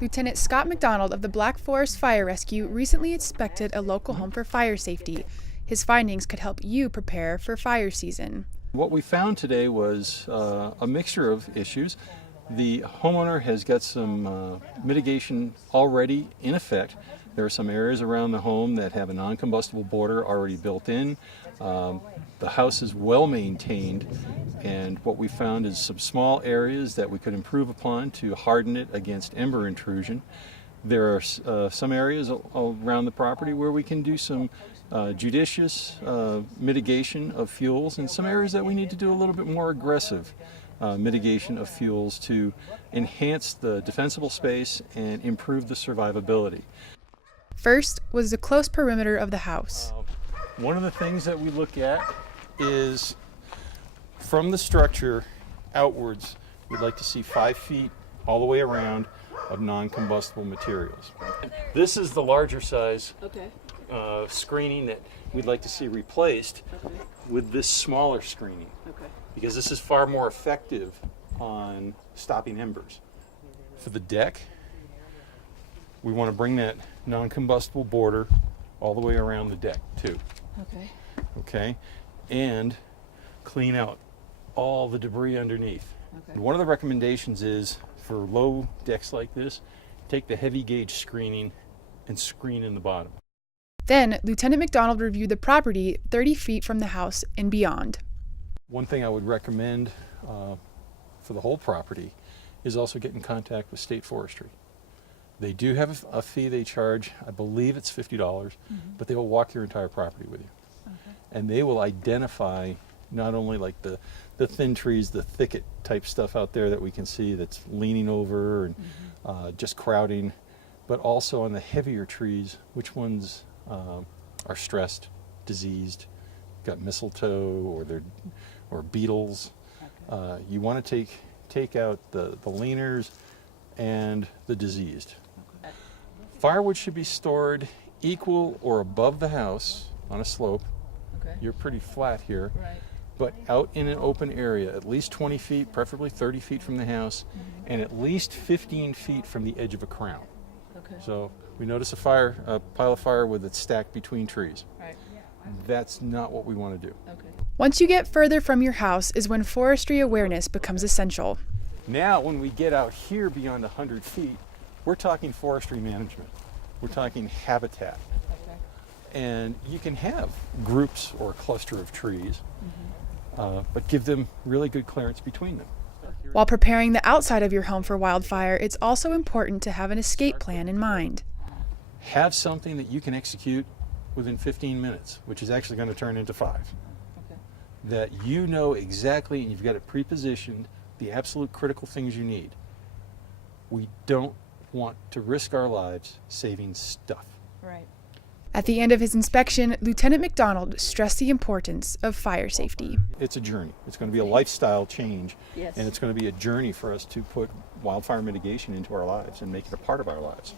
Lieutenant Scott MacDonald of the Black Forest Fire Rescue recently inspected a local home for fire safety. His findings could help you prepare for fire season. What we found today was a mixture of issues. The homeowner has got some mitigation already in effect. There are some areas around the home that have a non-combustible border already built in. The house is well maintained, and what we found is some small areas that we could improve upon to harden it against ember intrusion. There are some areas around the property where we can do some judicious mitigation of fuels, and some areas that we need to do a little bit more aggressive mitigation of fuels to enhance the defensible space and improve the survivability. First was the close perimeter of the house. One of the things that we look at is from the structure outwards, we'd like to see 5 feet all the way around of non-combustible materials. This is the larger size screening that we'd like to see replaced with this smaller screening, because this is far more effective on stopping embers. For the deck, we want to bring that non-combustible border all the way around the deck too. Okay, and clean out all the debris underneath. And one of the recommendations is for low decks like this, take the heavy gauge screening and screen in the bottom. Then Lieutenant MacDonald reviewed the property 30 feet from the house and beyond. One thing I would recommend for the whole property is also get in contact with State Forestry. They do have a fee they charge. I believe it's $50, but they will walk your entire property with you. And they will identify not only like the thin trees, the thicket type stuff out there that we can see that's leaning over and just crowding, but also on the heavier trees, which ones are stressed, diseased, got mistletoe or beetles. You want to take out the leaners and the diseased. Firewood should be stored equal or above the house on a slope. You're pretty flat here, but out in an open area, at least 20 feet, preferably 30 feet from the house, and at least 15 feet from the edge of a crown. So we notice a pile of firewood that's stacked between trees. That's not what we want to do. Once you get further from your house is when forestry awareness becomes essential. Now, when we get out here beyond 100 feet, we're talking forestry management. We're talking habitat. And you can have groups or a cluster of trees, but give them really good clearance between them. While preparing the outside of your home for wildfire, it's also important to have an escape plan in mind. Have something that you can execute within 15 minutes, which is actually going to turn into 5. That you know exactly, and you've got it pre-positioned, the absolute critical things you need. We don't want to risk our lives saving stuff. At the end of his inspection, Lieutenant MacDonald stressed the importance of fire safety. It's a journey. It's going to be a lifestyle change, and it's going to be a journey for us to put wildfire mitigation into our lives and make it a part of our lives.